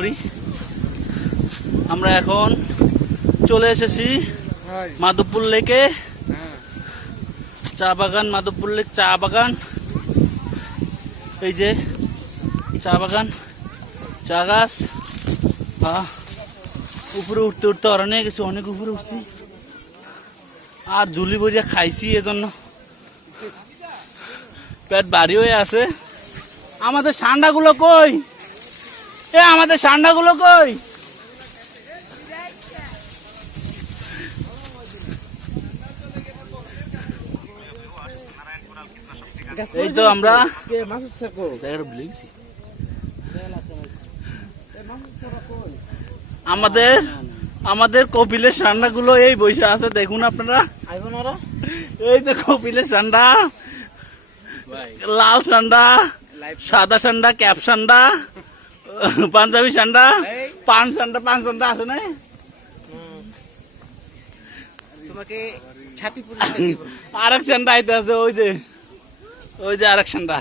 করি। আমরা এখন চলে এসেছি মাধবপুর লেকে। চা বাগান মাধবপুর লেক চা বাগান। এই যে চা বাগান চা গাছ। উপরে উঠতে উঠতে অরণ্যে গেছি অনেক উপরে উঠছি। আর ঝুলি বইয়া খাইছি এজন্য। পেট বাড়ি হয়ে আছে। আমাদের সান্ডাগুলো কই? এ আমাদের সান্ডাগুলো কই? এই তো আমরা। আমাদের আমাদের কপিলের সান্ডাগুলো এই বসে আছে দেখুন আপনারা। এই তো কপিলের সান্ডা লাল সান্ডা সাদা সান্ডা ক্যাপ সান্ডা। পাঞ্জাবি সান্ডা? পান সান্ডা পান সান্ডা আছে না? তোমাকে ছাতি আরেক সান্ডা আইতে আছে ওই যে ওই যে আরেক সান্ডা।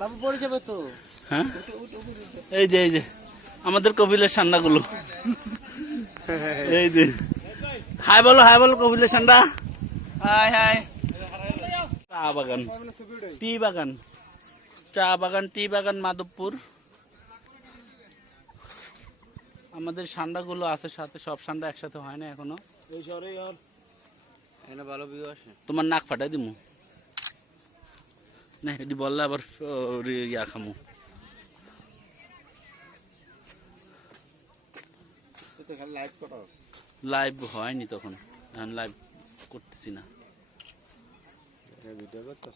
বাবু পড়ে যাবে তো। হ্যাঁ? এই যে এই যে আমাদের কপিলের সান্ডাগুলো। এই যে। হাই বলো হাই বলো কপিলের সান্ডা। Hi hi. চা বাগান টি বাগান। চা বাগান টি বাগান মাধবপুর। আমাদের সান্ডাগুলো আছে সাথে সব সান্ডা একসাথে হয় না এখনও। ওই শহরে আর এখানে ভালো ভিউ আসে। তোমার নাক ফাটাই দিমু। না এটি বললে আবার ইয়া খামু। লাইভ হয়নি তখন। লাইভ করতেছি না। ভিডিও করতেছ।